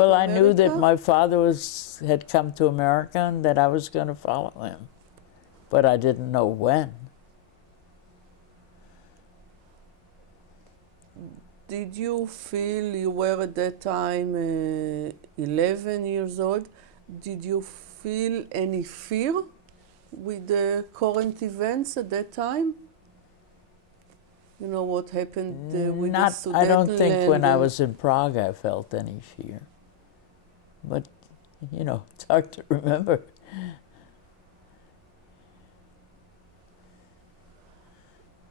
Well, to I knew that America? my father had come to America and that I was going to follow him, but I didn't know when. Did you feel, you were at that time 11 years old, did you feel any fear with the current events at that time? You know what happened with the Sudetenland? I don't think when I was in Prague I felt any fear. But, you know, it's hard to remember.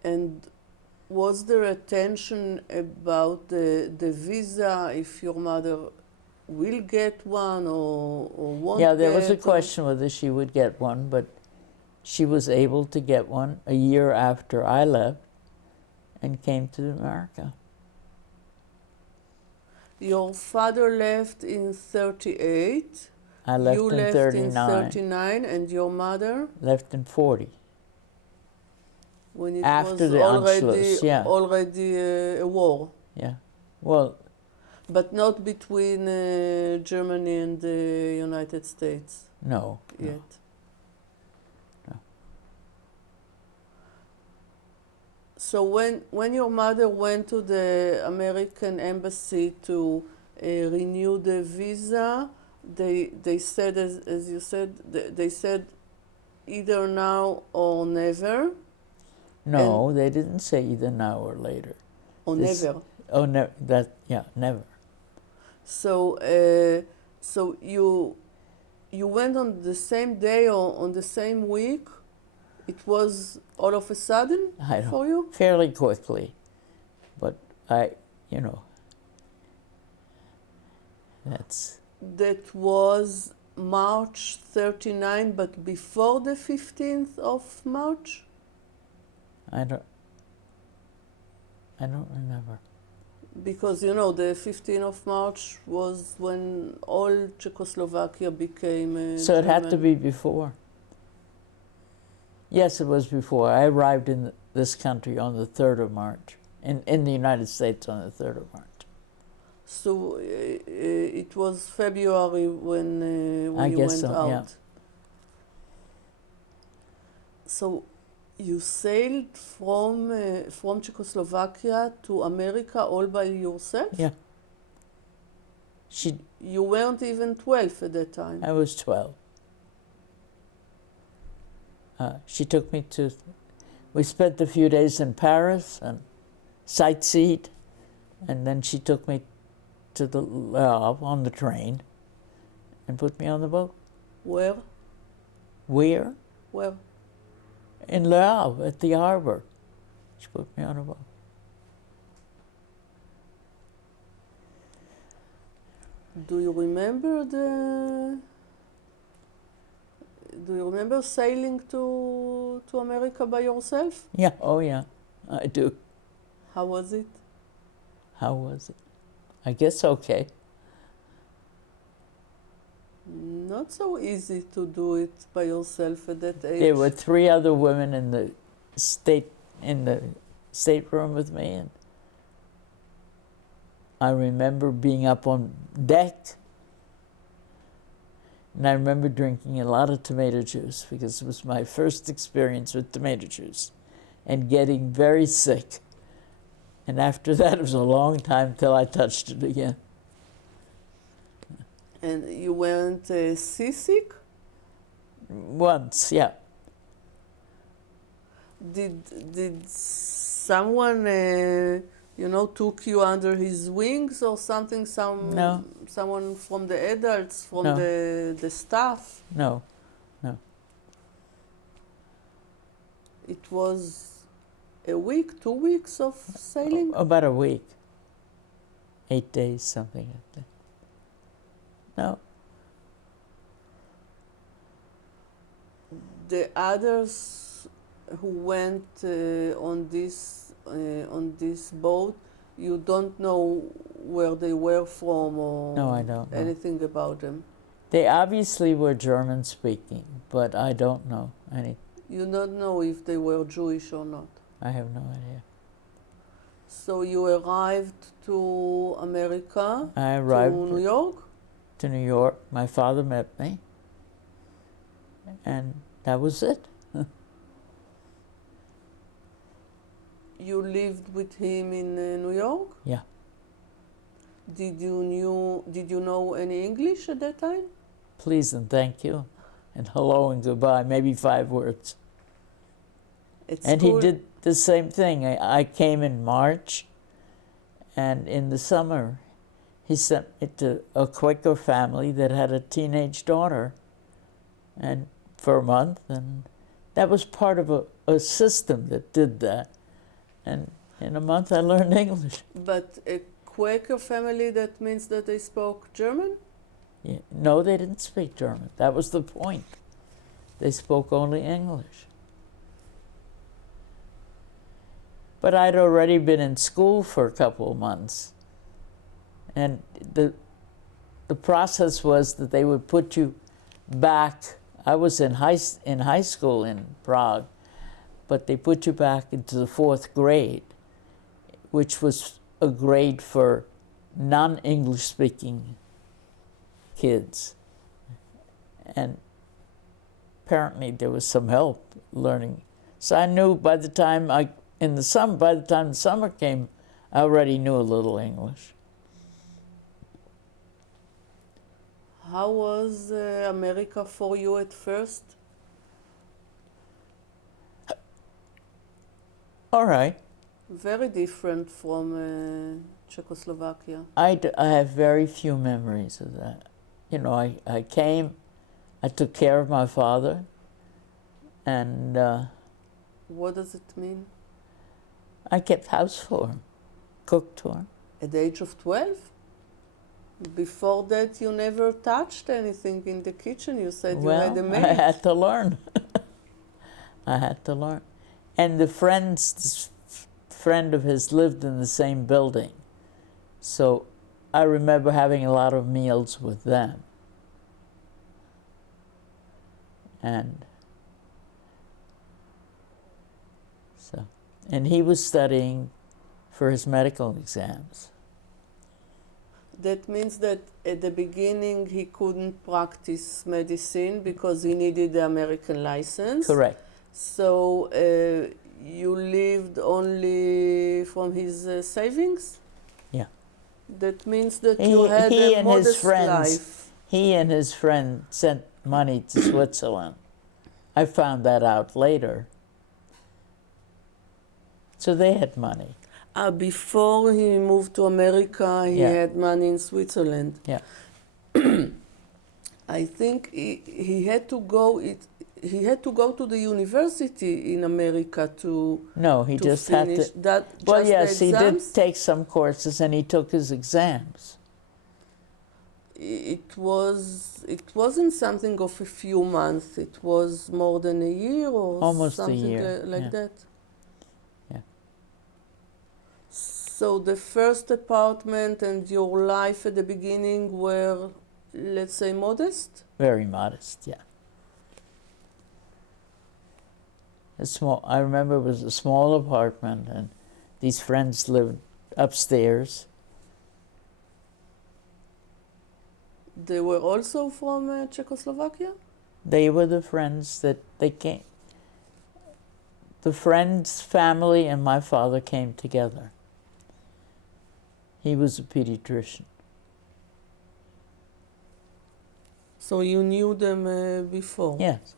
And was there a tension about the visa, if your mother will get one or won't get? Yeah, there was a question whether she would get one, but she was able to get one a year after I left and came to America. Your father left in 38. I left you in left 39. in 39, and your mother? Left in 40. When it After was the Anschluss, yeah. already a war. Yeah. Well, but not between Germany and the United States. No. Yet. No. So when your mother went to the American embassy to renew the visa, they said, as you said, they said either now or never. No, they didn't say either now or later. Or never. Oh, never. Never. So, so you went on the same day or on the same week? It was all of a sudden for you? Fairly quickly, but you know, That was March 39, but before the 15th of March? I don't remember. Because, you know, the 15th of March was when all Czechoslovakia became So it had to German. be before. Yes, it was before. I arrived in this country on the 3rd of March, in the United States on the 3rd of March. So it was February when you went out. Yeah. So you sailed from Czechoslovakia to America all by yourself? Yeah. You weren't even 12 at that time. I was 12. She took me to. We spent a few days in Paris and sightseed, and then she took me to the on the train, and put me on the boat. Where? Where? Where? In Le Havre, at the harbor. She put me on a boat. Do you remember sailing to America by yourself? Yeah, oh yeah, I do. How was it? How was it? I guess okay. Not so easy to do it by yourself at that age. There were 3 other women in the stateroom with me, and I remember being up on deck, and I remember drinking a lot of tomato juice because it was my first experience with tomato juice, and getting very sick. And after that, it was a long time till I touched it again. And you weren't seasick? Once, yeah. Did someone, took you under his wings or something? No. Someone from the adults, from No. the staff? No. It was a week, 2 weeks of sailing? About a week. 8 days, something like that. No. The others who went on this boat, you don't know where they were from or No, I don't know. anything about them? They obviously were German speaking, but I don't know any. You don't know if they were Jewish or not? I have no idea. So you arrived to America, I arrived. to New York? to New York. My father met me, and that was it. You lived with him in New York? Yeah. Did you know any English at that time? Please and thank you, and hello and goodbye, maybe 5 words. And he did the same thing. I came in March, and in the summer, he sent me to a Quaker family that had a teenage daughter, and for a month, and that was part of a system that did that. And in a month, I learned English. But a Quaker family, that means that they spoke German? Yeah. No, they didn't speak German. That was the point. They spoke only English. But I'd already been in school for a couple of months. And the process was that they would put you back. I was in high school in Prague, but they put you back into the 4th grade, which was a grade for non-English speaking kids. And apparently there was some help learning. So I knew by the time the summer came, I already knew a little English. How was America for you at first? All right. Very different from Czechoslovakia. I have very few memories of that. You know, I came, I took care of my father, and What does it mean? I kept house for him, cooked for him. At the age of 12? Before that, you never touched anything in the kitchen. You said you had a maid. I had to learn. I had to learn. And this friend of his lived in the same building. So I remember having a lot of meals with them. And he was studying for his medical exams. That means that at the beginning he couldn't practice medicine because he needed the American license. Correct. So you lived only from his savings? Yeah. That means that you had a modest life. He and his friend sent money to Switzerland. I found that out later. So they had money. Before he moved to America, he had money in Switzerland. Yeah. I think he had to go. He had to go to the university in America to. No, he just had to. That. Well, just yes, the he exams? did take some courses, and he took his exams. It wasn't something of a few months. It was more than a year or Almost something a year. like that. Yeah. So the first apartment and your life at the beginning were, let's say, modest? Very modest, yeah. I remember it was a small apartment, and these friends lived upstairs. They were also from Czechoslovakia? They were the friends that they came. The friend's family and my father came together. He was a pediatrician. So you knew them before? Yes.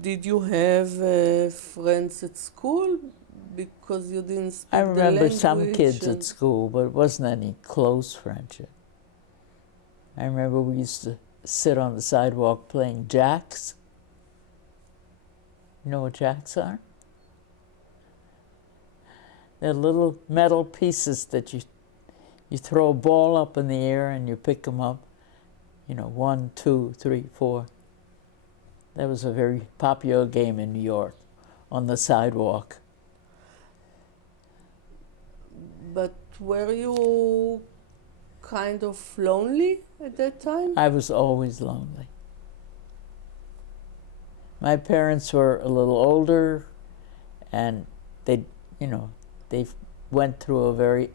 Did you have friends at school? Because you didn't speak the language? I remember some kids at school, but it wasn't any close friendship. I remember we used to sit on the sidewalk playing jacks. You know what jacks are? They're little metal pieces that you throw a ball up in the air and you pick them up. You know, 1, 2, 3, 4. That was a very popular game in New York, on the sidewalk. But were you kind of lonely at that time? I was always lonely. My parents were a little older, and they went through a very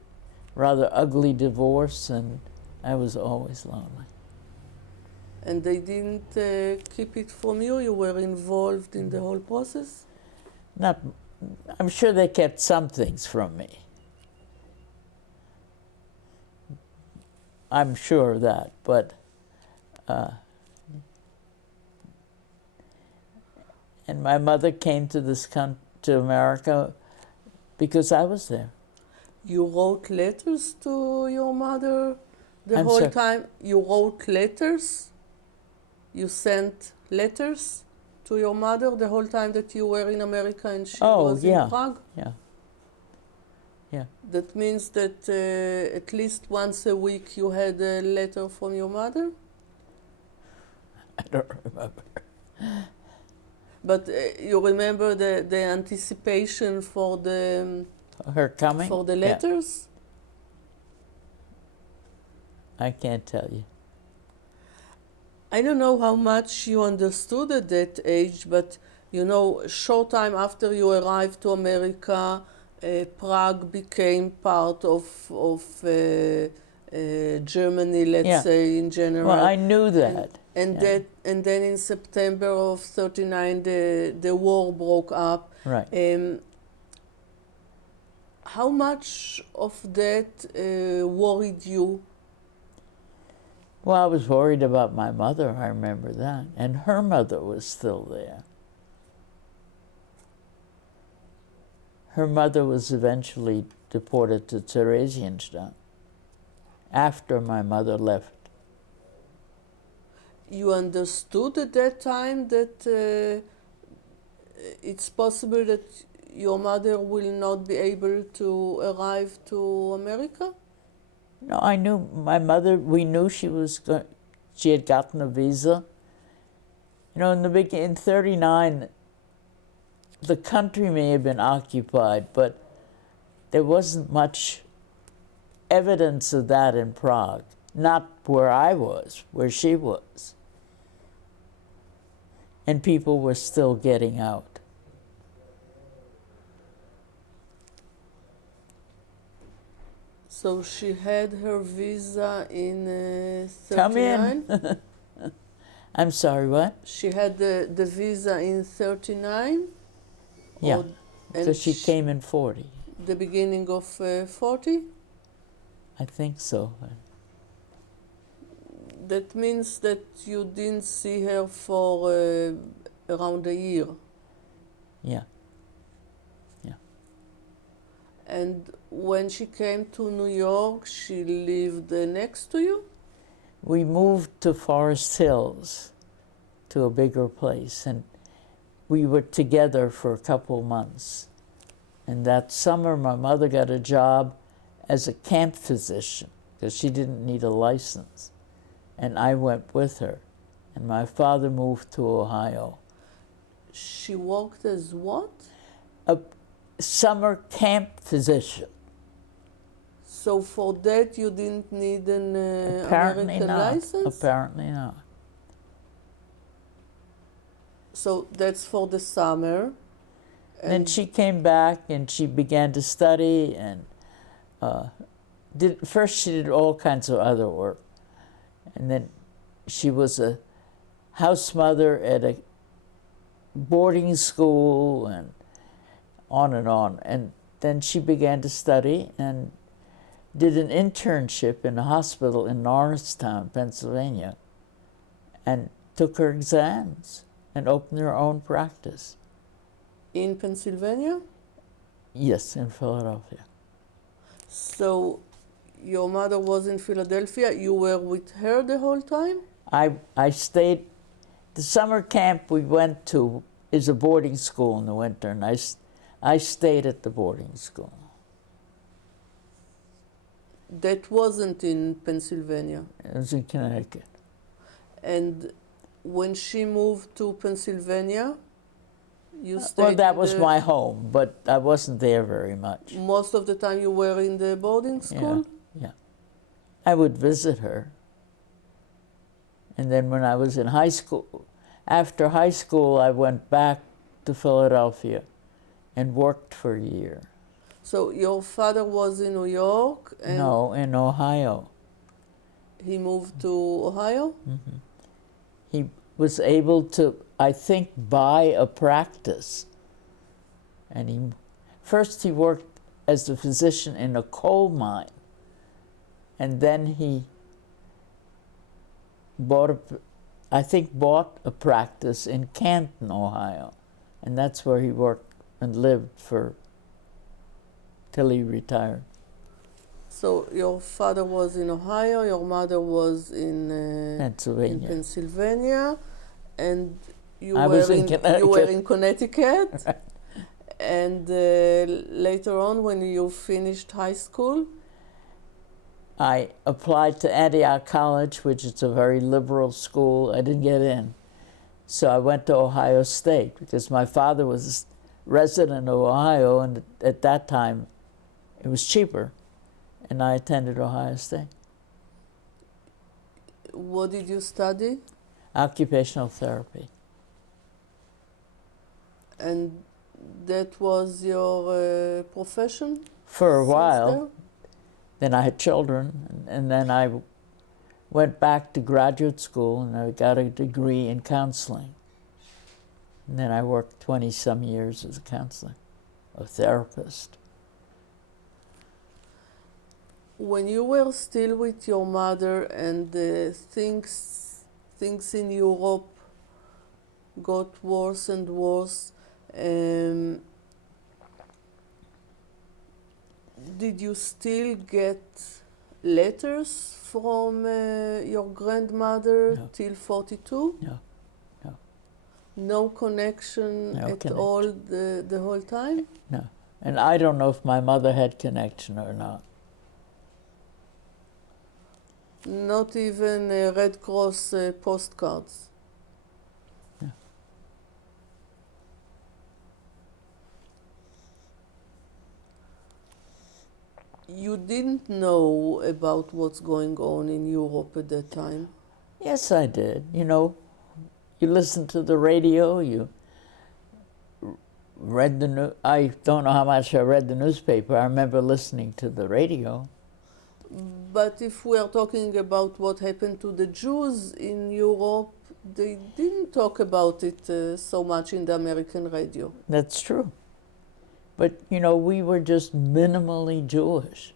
rather ugly divorce, and I was always lonely. And they didn't keep it from you? You were involved in the whole process? Not, I'm sure they kept some things from me. I'm sure of that, but and my mother came to to America because I was there. You wrote letters to your mother the I'm whole sorry? time? You wrote letters? You sent letters to your mother the whole time that you were in America and she was in Prague? Yeah. Yeah. That means that at least once a week you had a letter from your mother? I don't remember. But you remember the anticipation for Her coming? for the Yeah. letters? I can't tell you. I don't know how much you understood at that age, but you know, short time after you arrived to America, Prague became part of Germany, let's Yeah. say in general. Well, I knew that. And Yeah. and then in September of '39, the war broke up. Right. How much of that worried you? Well, I was worried about my mother, I remember that. And her mother was still there. Her mother was eventually deported to Theresienstadt after my mother left. You understood at that time that it's possible that your mother will not be able to arrive to America? No, I knew my mother, we knew she had gotten a visa. You know, in 39, the country may have been occupied, but there wasn't much evidence of that in Prague. Not where I was, where she was. And people were still getting out. So she had her visa in Come 39? in. I'm sorry, what? She had the visa in 39? Yeah, and so she came in 40. The beginning of 40? I think so. That means that you didn't see her for around a year. Yeah. Yeah. And when she came to New York, she lived next to you? We moved to Forest Hills, to a bigger place, and we were together for a couple months. And that summer, my mother got a job as a camp physician, because she didn't need a license. And I went with her. And my father moved to Ohio. She worked as what? A summer camp physician. So for that you didn't need an Apparently American not. license? Apparently not. So that's for the summer. Then she came back and she began to study and first she did all kinds of other work. And then she was a house mother at a boarding school and on and on. And then she began to study and did an internship in a hospital in Norristown, Pennsylvania, and took her exams and opened her own practice. In Pennsylvania? Yes, in Philadelphia. So your mother was in Philadelphia. You were with her the whole time? I stayed, the summer camp we went to is a boarding school in the winter, and I stayed at the boarding school. That wasn't in Pennsylvania. It was in Connecticut. And when she moved to Pennsylvania, you stayed Well, that in was my home, but I wasn't there very much. Most of the time you were in the boarding school? Yeah. I would visit her. And then when I was in high school, after high school, I went back to Philadelphia and worked for a year. So your father was in New York and No, in Ohio. he moved to Ohio? He was able to, I think, buy a practice. And first he worked as a physician in a coal mine. And then he bought a practice in Canton, Ohio. And that's where he worked and lived till he retired. So your father was in Ohio, your mother was in Pennsylvania. Pennsylvania, and you I were was in Connecticut. And later on, when you finished high school, I applied to Antioch College, which is a very liberal school. I didn't get in. So I went to Ohio State because my father was a resident of Ohio, and at that time it was cheaper, and I attended Ohio State. what did you study? Occupational therapy. And that was your profession? For a since while. there? Then I had children, and then I went back to graduate school, and I got a degree in counseling. And then I worked 20-some years as a counselor, a therapist. When you were still with your mother and things in Europe got worse and worse, did you still get letters from your grandmother No. till 42? No, no. No connection No at connection. all the whole time? No. And I don't know if my mother had connection or not. Not even Red Cross postcards? No. You didn't know about what's going on in Europe at that time? Yes, I did. You know, you listen to the radio, you read the news. I don't know how much I read the newspaper. I remember listening to the radio. But if we are talking about what happened to the Jews in Europe, they didn't talk about it so much in the American radio. That's true. But, you know, we were just minimally Jewish.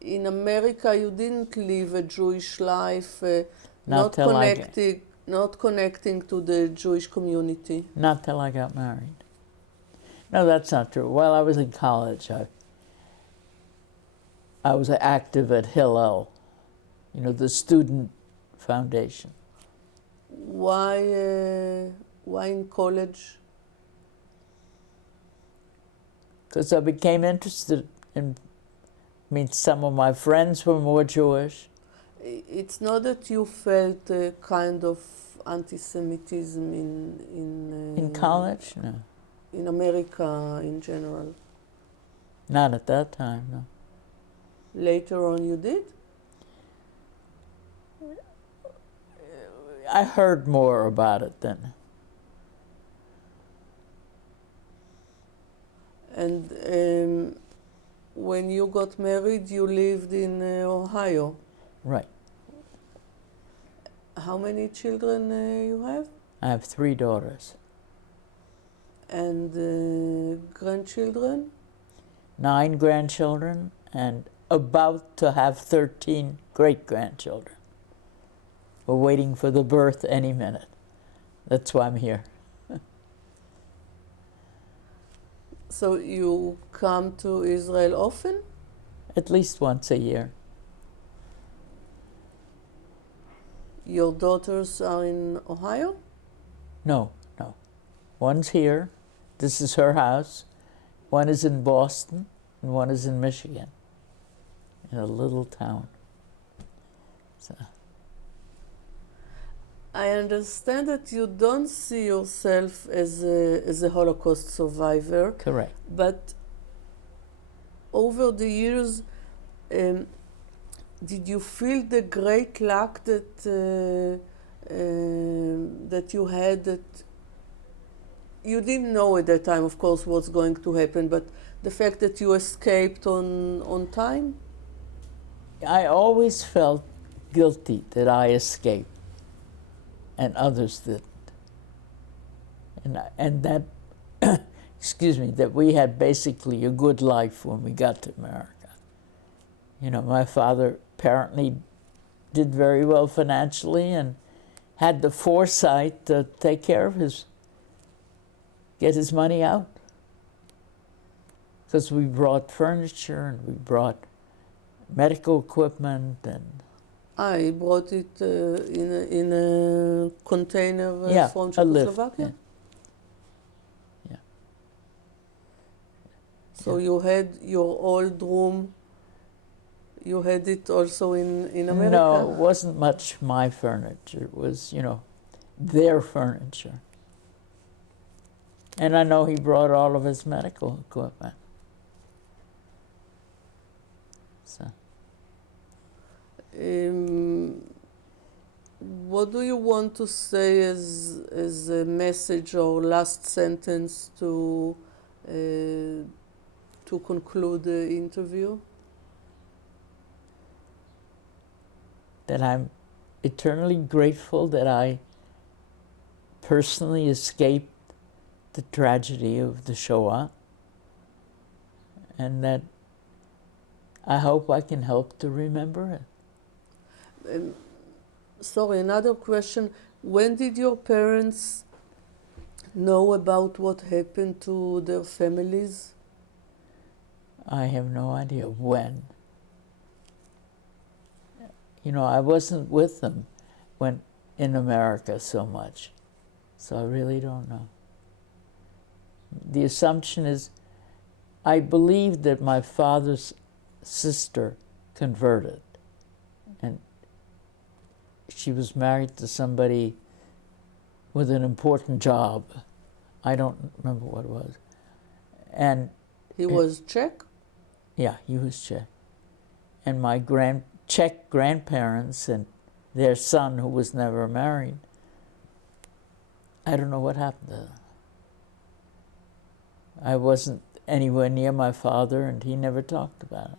In America, you didn't live a Jewish life, not till I connecting to the Jewish community. Not till I got married. No, that's not true. While I was in college, I was active at Hillel, you know, the student foundation. Why in college? Because I became interested in, some of my friends were more Jewish. It's not that you felt a kind of anti-Semitism In college? No. in America in general. Not at that time, no. Later on you did? I heard more about it then. And when you got married, you lived in Ohio. Right. How many children you have? I have 3 daughters. And grandchildren? 9 grandchildren and about to have 13 great-grandchildren. We're waiting for the birth any minute. That's why I'm here. So you come to Israel often? At least once a year. Your daughters are in Ohio? No. One's here. This is her house. One is in Boston, and one is in Michigan, in a little town. So. I understand that you don't see yourself as a Holocaust survivor. Correct. But over the years, did you feel the great luck that you had, that you didn't know at that time, of course, what's going to happen, but the fact that you escaped on time? I always felt guilty that I escaped and others didn't. And that, excuse me, that we had basically a good life when we got to America. You know, my father apparently did very well financially and had the foresight to take care of get his money out. Because we brought furniture and we brought medical equipment and I brought it in a container yeah, from a lift. Czechoslovakia. Yeah. So you had your old room. You had it also in America. No, it wasn't much my furniture. It was, you know, their furniture. And I know he brought all of his medical equipment. So. What do you want to say as a message or last sentence to conclude the interview? That I'm eternally grateful that I personally escaped the tragedy of the Shoah, and that I hope I can help to remember it. Sorry, another question. When did your parents know about what happened to their families? I have no idea when. You know, I wasn't with them when in America so much, so I really don't know. The assumption is, I believe that my father's sister converted, and she was married to somebody with an important job. I don't remember what it was. And he was Czech? Yeah, he was Czech. And my Czech grandparents and their son, who was never married, I don't know what happened to them. I wasn't anywhere near my father, and he never talked about it.